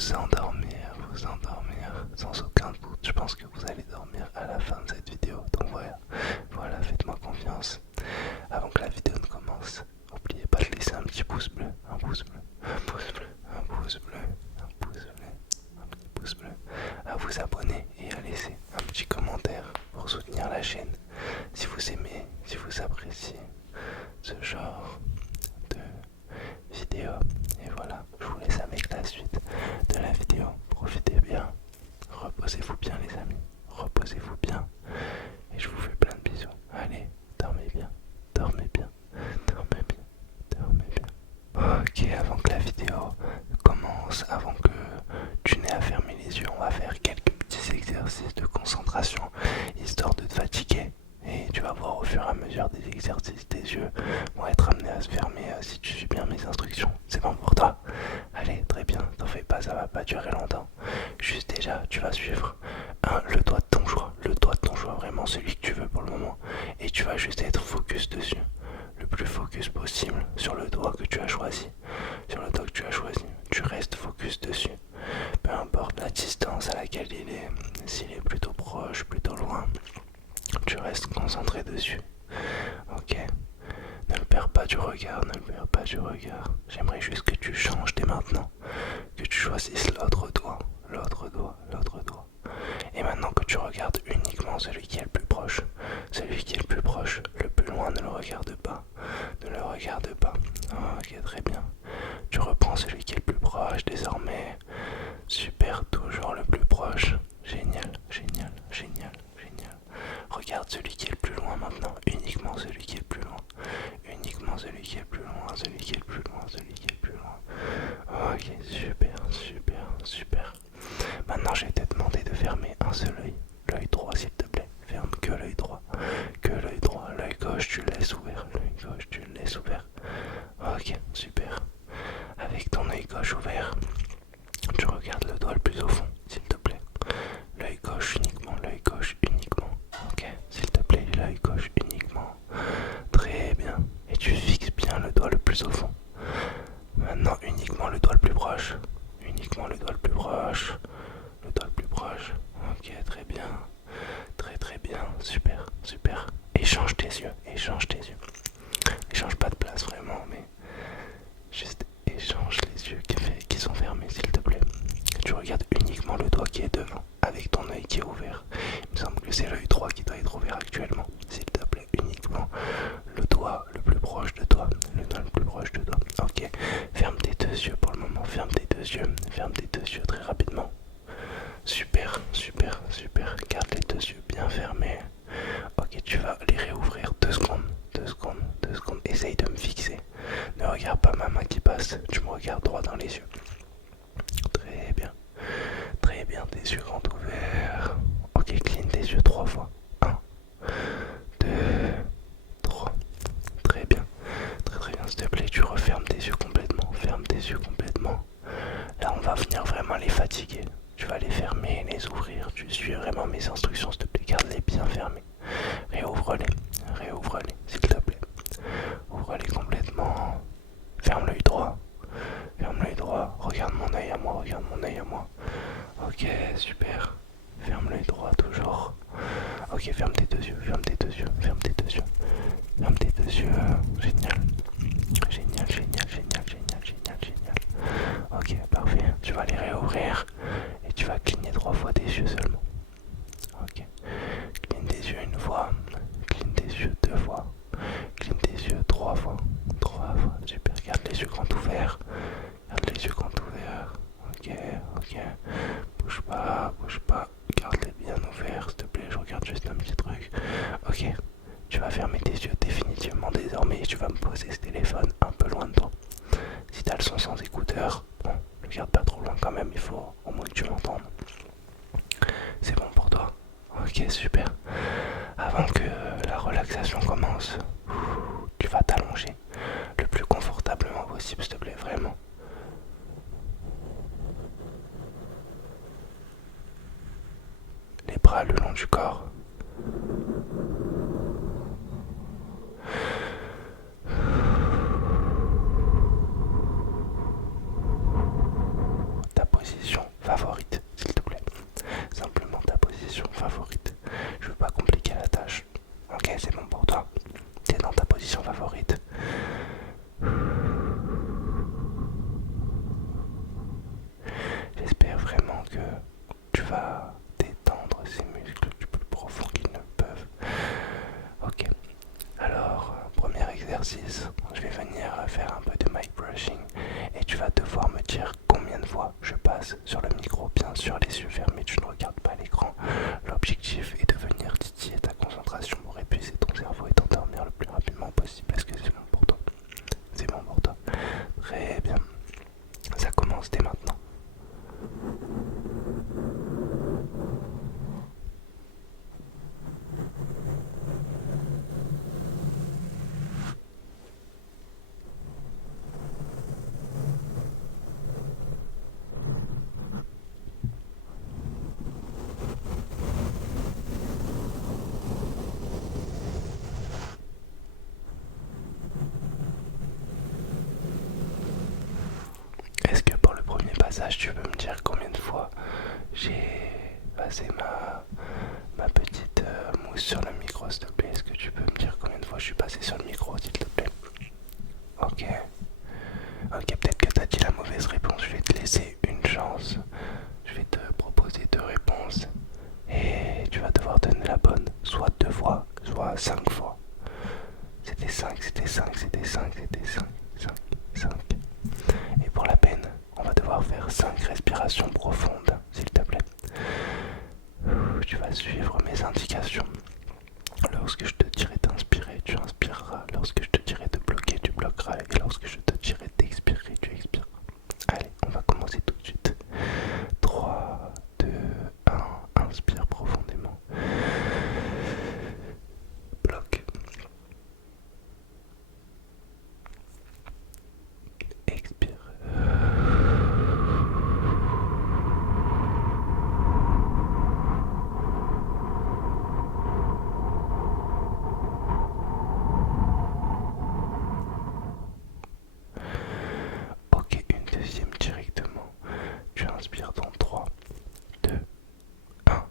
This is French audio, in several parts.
vous endormir, sans aucun doute. Je pense que vous allez dormir à la fin de cette vidéo. Donc voilà, faites-moi confiance. Avant que la vidéo ne commence, n'oubliez pas de laisser un petit pouce bleu, un pouce bleu, un pouce bleu, un pouce bleu, un pouce bleu, un petit pouce bleu, à vous abonner et à laisser un petit commentaire pour soutenir la chaîne. Si vous aimez, si vous appréciez ce genre de vidéo. Et voilà, je vous laisse avec la suite de la vidéo. Profitez bien, reposez-vous bien les amis, reposez-vous bien. Et je vous fais plein de bisous. Allez, dormez bien, dormez bien, dormez bien, dormez bien. Ok, avant que la vidéo commence, avant que tu n'aies à fermer les yeux, on va faire quelques petits exercices de concentration, histoire de te fatiguer. Et tu vas voir au fur et à mesure des exercices, tes yeux vont être amenés à se fermer si tu suis bien mes instructions. C'est bon pour toi? Allez, très bien, t'en fais pas, ça va pas durer longtemps. Juste déjà, tu vas suivre le doigt de ton choix, vraiment celui que tu veux pour le moment. Et tu vas juste être focus dessus, le plus focus possible sur le doigt que tu as choisi. Sur le doigt que tu as choisi, tu restes focus dessus. Peu importe la distance à laquelle il est, s'il est plutôt proche, plutôt loin, tu restes concentré dessus. Ok, ne le perds pas du regard, ne le perds pas du regard. J'aimerais juste que tu changes dès maintenant, que tu choisisses l'autre doigt, l'autre doigt, l'autre doigt. Et maintenant que tu regardes uniquement celui qui est le plus proche, celui qui est le plus proche, le plus loin, ne le regarde pas, ne le regarde pas. Ok, très bien. Tu reprends celui qui est le plus proche désormais. Super, toujours le plus proche. Génial, génial, génial, génial. Regarde celui qui est le plus loin maintenant, uniquement celui qui est le plus loin. Uniquement celui qui est le plus loin, celui qui est le plus loin, celui qui est le plus loin. Ok, super, super, super. Maintenant, je vais te demander de fermer un seul œil. L'œil droit, s'il te plaît. Ferme que l'œil droit. Que l'œil droit. L'œil gauche, tu le laisses ouvert. L'œil gauche, tu le laisses ouvert. Ok, super. Avec ton œil gauche ouvert, tu regardes le doigt le plus au fond, s'il te plaît. L'œil gauche uniquement, l'œil gauche uniquement. Ok, s'il te plaît, l'œil gauche uniquement. Très bien. Et tu fixes bien le doigt le plus au fond. Maintenant, uniquement le doigt le plus proche. Uniquement le doigt le plus proche. Le doigt le plus proche. Ok, très bien. Très très bien. Super, super. Échange tes yeux. Échange tes yeux. Échange pas de place vraiment, mais juste échange les yeux qui sont fermés, s'il te plaît. Tu regardes uniquement le doigt qui est devant, avec ton œil qui est ouvert. Il me semble que c'est l'œil droit qui doit être ouvert actuellement. S'il te plaît, uniquement le doigt le plus proche de toi. Le doigt le plus proche de toi. Ok, ferme tes deux yeux pour le moment. Ferme tes deux yeux. Ferme tes deux yeux très rapidement. Super, super, super. Garde les deux yeux bien fermés. Ok, tu vas les réouvrir 2 secondes. 2 secondes, 2 secondes. Essaye de me fixer. Ne regarde pas ma main qui passe. Tu me regardes droit dans les yeux. Très bien. Très bien, tes yeux grands ouverts. Ok, cligne tes yeux 3 fois. 1, 2, 3. Très bien. Très très bien, s'il te plaît, tu refermes tes yeux complètement. Ferme tes yeux complètement. Là, on va venir vraiment les fatiguer. Tu vas les fermer et les ouvrir. Tu suis vraiment mes instructions, s'il te plaît. Garde-les bien fermés. Réouvre-les. Réouvre-les, s'il te plaît. Ouvre-les complètement. Ferme l'œil droit. Ferme l'œil droit. Regarde mon œil à moi. Regarde mon œil à moi. Ok, super. Ferme l'œil droit toujours. Ok, ferme tes deux yeux. Ferme tes deux yeux. Ferme tes deux yeux. Ferme tes deux yeux. Génial. Génial, génial, génial, génial, génial, génial. Ok, parfait. Tu vas les réouvrir et tu vas cligner 3 fois tes yeux seulement. Ok. Cligne tes yeux 1 fois. Cligne tes yeux 2 fois. Cligne tes yeux 3 fois. 3 fois. Super. Garde les yeux grands ouverts. Garde les yeux grands ouverts. Ok, ok. Bouge pas, bouge pas. Garde-les bien ouverts, s'il te plaît. Je regarde juste un petit truc. Ok. Tu vas fermer tes yeux définitivement désormais et tu vas me poser ce téléphone un peu loin de toi. Si t'as le son sans écouteur, bon, le garde pas trop loin quand même, il faut au moins que tu m'entendes. C'est bon pour toi? Ok, super. Avant que la relaxation commence, tu vas t'allonger le plus confortablement possible, s'il te plaît, vraiment. Les bras le long du corps. Ta position favorite, s'il te plaît. Simplement ta position favorite. Je veux pas compliquer la tâche. Ok, c'est bon pour toi. T'es dans ta position favorite. J'espère vraiment que tu vas détendre ces muscles du plus profond qu'ils ne peuvent. Ok, alors premier exercice, je vais venir faire un peu de mic brushing et tu vas devoir me dire combien de fois je passe sur le micro. Bien sûr, les yeux fermés, tu ne regardes pas l'écran. L'objectif est de venir titiller ta concentration pour épuiser ton cerveau et t'endormir le plus rapidement possible. Est-ce que c'est bon pour toi? C'est bon pour toi. Très bien. Ça commence dès maintenant. Est-ce que pour le premier passage, tu peux me dire combien de fois j'ai passé ma petite mousse sur le micro, s'il te plaît? Est-ce que tu peux me dire combien de fois je suis passé sur le micro, s'il te plaît? Ok. Ok, peut-être que tu as dit la mauvaise réponse. Je vais te laisser une chance. Je vais te proposer deux réponses. Et tu vas devoir donner la bonne. Soit 2 fois, soit 5 fois. C'était 5, c'était 5, c'était 5, c'était 5, 5, 5. Et pour la peine, on va devoir faire 5 respirations profondes, s'il te plaît. Tu vas suivre mes indications. Lorsque je te dirai d'inspirer, tu inspireras. Lorsque je te dirai de bloquer, tu bloqueras. Et lorsque je te dirai d'expirer, tu expireras. Allez, on va commencer tout de suite. 3, 2, 1. Inspire profondément. Bloque. Expire. Ok, une deuxième directement. Tu inspires dans 3, 2, 1.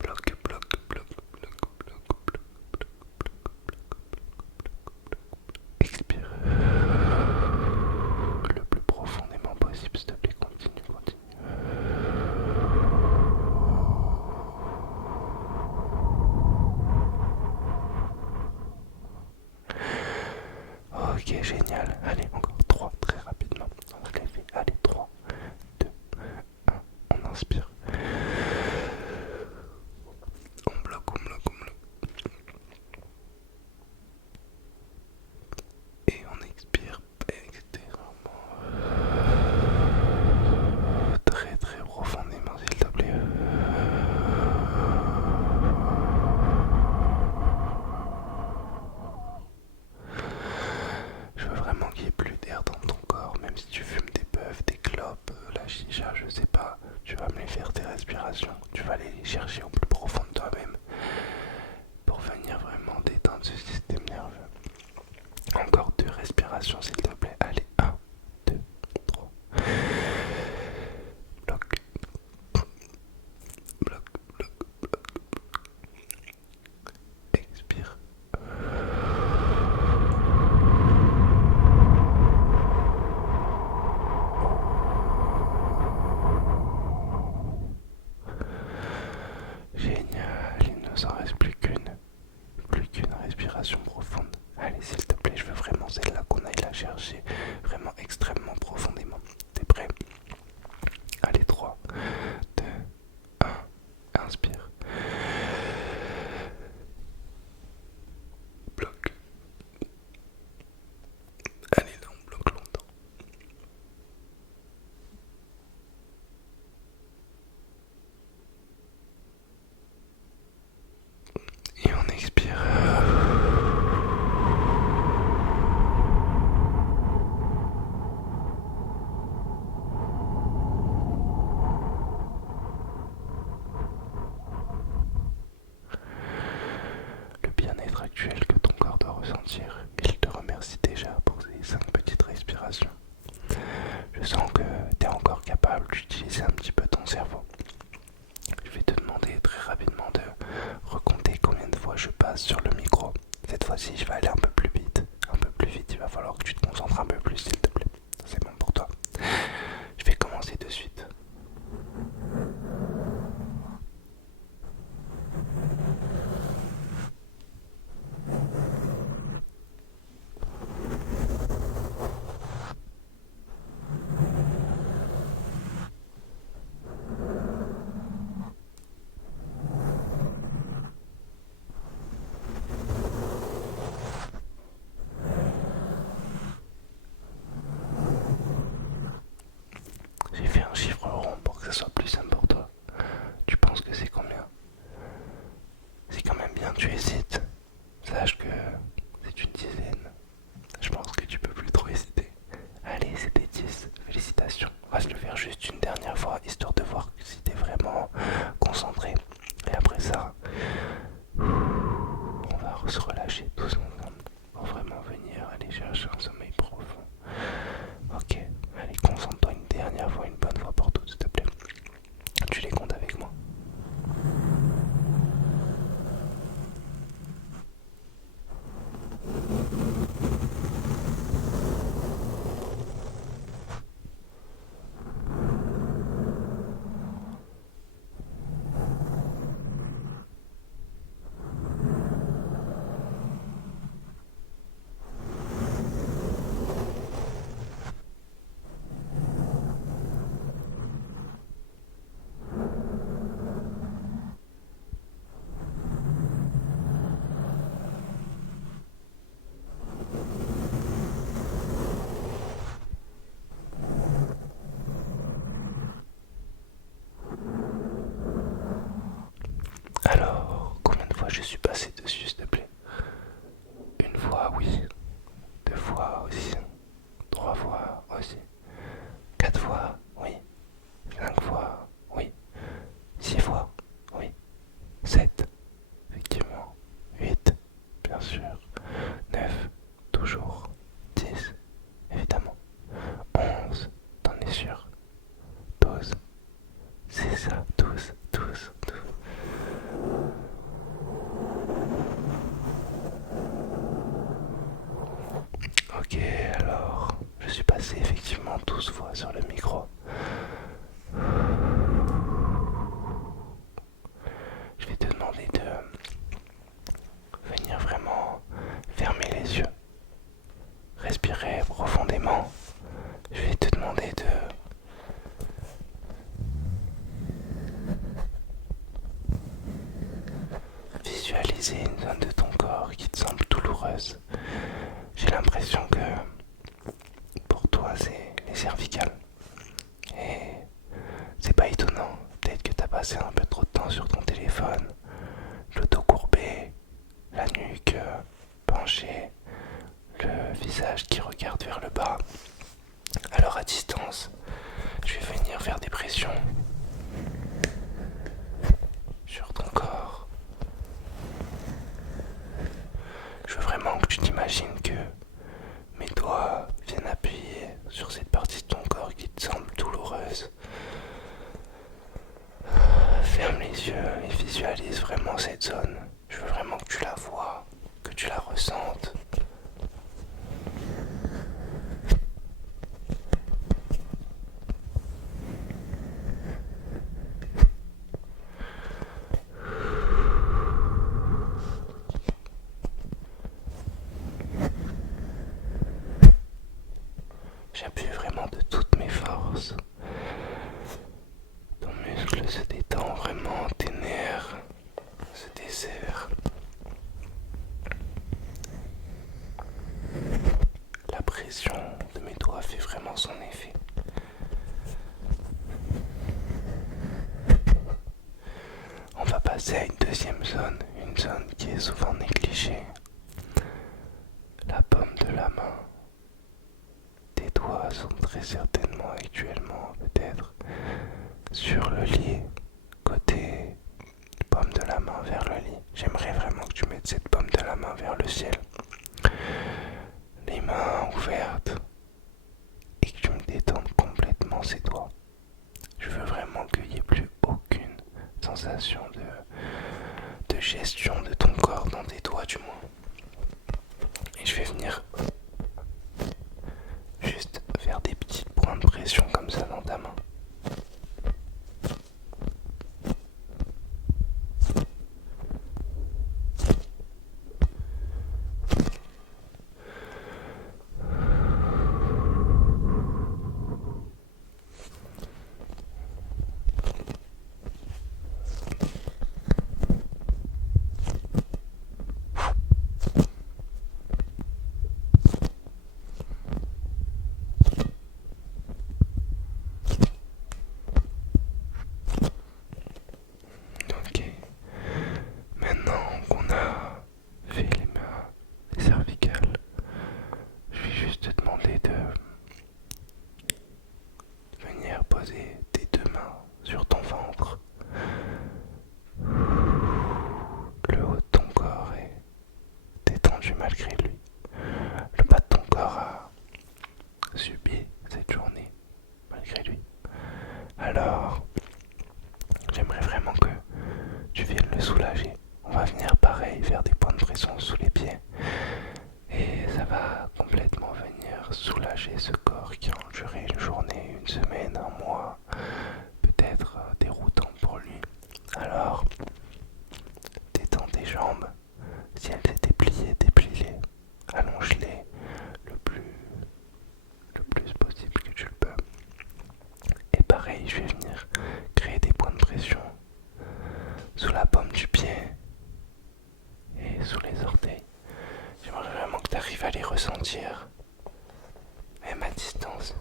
Bloque, bloque, bloque, bloque, bloque, bloque. Expire le plus profondément possible, s'il te plaît. Continue, continue. Ok, génial. Allez, encore 3 très rapidement. On se les fait. Allez, 3, 2, 1. On inspire. On bloque, on bloque, on bloque. Et on expire extrêmement très très profondément, s'il te plaît. Je veux vraiment qu'il n'y ait plus d'air dans ton corps, même si tu fumes des puffs, des clopes, la chicha, je sais pas. Tu vas me les faire tes respirations. Tu vas aller les chercher au plus profond de toi-même pour venir vraiment détendre ce système nerveux. Encore 2 respirations, s'il te plaît. Allez, 1, 2, 3. Bloc. Bloc, bloc, bloc. Expire. sens que tu es encore capable d'utiliser un petit peu ton cerveau. Je vais te demander très rapidement de recompter combien de fois je passe sur le micro. Cette fois-ci, je vais aller un peu plus vite. Un peu plus vite, il va falloir que tu te concentres un peu plus, s'il te plaît. C'est bon pour toi. Je vais commencer de suite. J'ai fait un chiffre rond pour que ça soit plus simple pour toi. Tu penses que c'est combien? Si quand même bien tu hésites, sache que c'est une dizaine. Je pense que tu peux plus trop hésiter. Allez, c'était 10. Félicitations. On va se le faire juste une dernière fois, histoire de voir si t'es vraiment concentré. Et après ça, on va se relâcher tous ensemble pour vraiment venir aller chercher un sommeil profond. Ok, allez, concentre-toi une dernière fois, une bonne fois pour toutes, s'il te plaît. Tu les comptes avec moi. Alors, combien de fois je suis passé dessus, s'il te plaît? Une fois, oui. Deux fois aussi. Trois fois aussi. Quatre fois, oui. Cinq fois, oui. Six fois, oui. Sept, effectivement. Huit, bien sûr. Neuf, toujours. 10, évidemment. 11, t'en es sûr. 12, c'est ça, 12, 12, 12. Ok, alors, je suis passé effectivement 12 fois sur le micro. Je vais te demander de venir vraiment fermer les yeux, respirer profondément. Je vais te demander de visualiser une zone de ton corps qui te semble douloureuse. J'ai l'impression que pour toi c'est les cervicales. Et c'est pas étonnant, peut-être que t'as passé un peu trop de temps sur ton téléphone, le dos courbé, la nuque penchée, le visage qui regarde vers le bas. Alors à distance, je vais venir faire des pressions sur ton corps. Je veux vraiment que tu t'imagines que mes doigts viennent appuyer sur cette partie de ton corps qui te semble douloureuse. Ferme les yeux et visualise vraiment cette zone. Je veux vraiment que tu la vois, que tu la ressentes. J'appuie vraiment de toutes mes forces. Ton muscle se détend vraiment, tes nerfs se desserrent. La pression de mes doigts fait vraiment son effet. On va passer à une deuxième zone, une zone qui est souvent négligée. La paume de la main. Tes doigts sont très certainement actuellement peut-être sur le lit, côté paume de la main vers le lit. J'aimerais vraiment que tu mettes cette paume de la main vers le ciel. Les mains ouvertes et que tu me détendes complètement. sensation de gestion de ton corps dans tes doigts du moins. Et je vais venir juste faire des petits points de pression comme ça dans ta main. Ok, maintenant qu'on a fait les mains, les cervicales, je vais juste te demander de venir poser tes deux mains sur ton ventre. Le haut de ton corps est détendu malgré lui. Le bas de ton corps a subi cette journée malgré lui. Alors, j'aimerais vraiment que tu viennes le soulager. On va venir pareil faire des points de pression sous les pieds. Et ça va complètement venir soulager ce corps qui a enduré une journée, une semaine, un mois, peut-être déroutant pour lui. Alors, détends tes jambes. Si elles étaient pliées, déplie-les. Allonge-les le plus possible que tu le peux. Et pareil, je vais venir créer des points de pression sous la paume du pied et sous les orteils. J'aimerais vraiment que tu arrives à les ressentir, même à distance.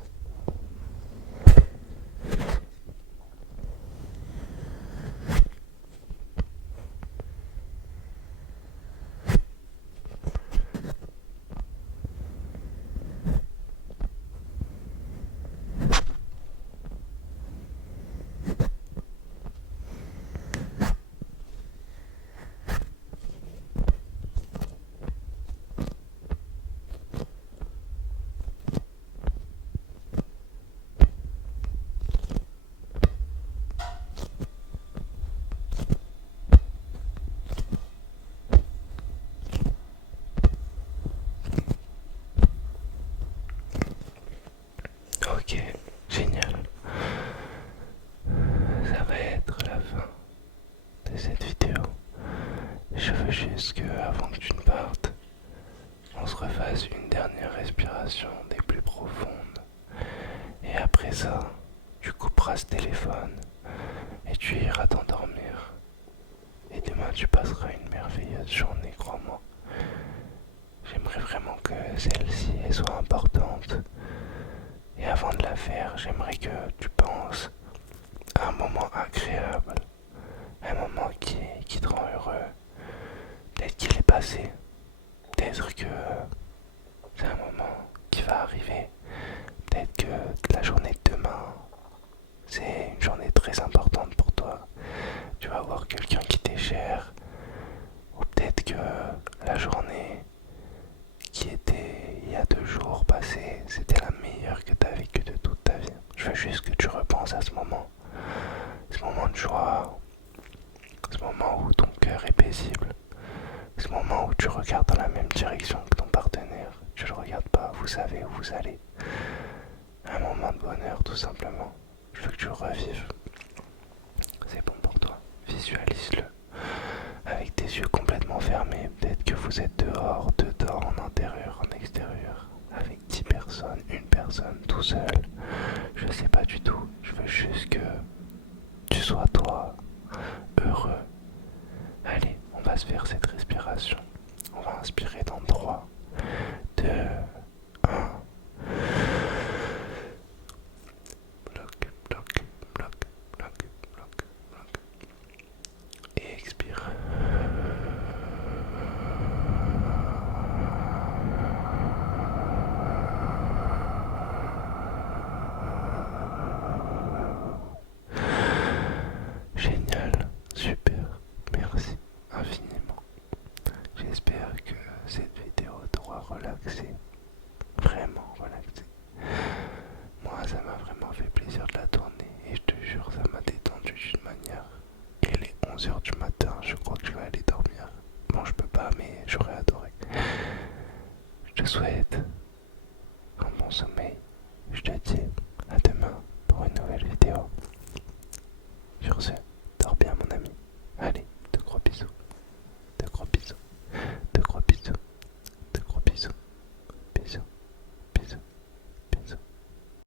Ok, génial. Ça va être la fin de cette vidéo. Je veux juste que, avant que tu ne partes, on se refasse une dernière respiration des plus profondes. Et après ça, tu couperas ce téléphone et tu iras t'endormir. Et demain, tu passeras une merveilleuse journée, crois-moi. J'aimerais vraiment que celle-ci soit importante. Et avant de la faire, j'aimerais que tu penses à un moment agréable, un moment qui te rend heureux. Peut-être qu'il est passé, peut-être que c'est un moment qui va arriver, peut-être que la journée de demain, c'est une journée très importante pour toi. Tu vas voir quelqu'un qui t'est cher, ou peut-être que la journée qui était il y a 2 jours passée, c'était la meilleure que tu as vécue de toute ta vie. Je veux juste que tu repenses à ce moment de joie, ce moment où ton cœur est paisible, ce moment où tu regardes dans la même direction que ton partenaire, tu le regardes pas, vous savez où vous allez. Un moment de bonheur tout simplement. Je veux que tu le revives. C'est bon pour toi. Visualise-le. Avec tes yeux complètement fermés, peut-être que vous êtes dehors, dedans, en intérieur, en extérieur, avec 10 personnes, une personne, tout seul. Je sais pas du tout. Je veux juste que tu sois toi, heureux. Allez, on va se faire cette respiration. On va inspirer dans 3, 2, 1. Bloc, bloc, bloc, bloc, bloc, bloc. Et expire. Sur ce,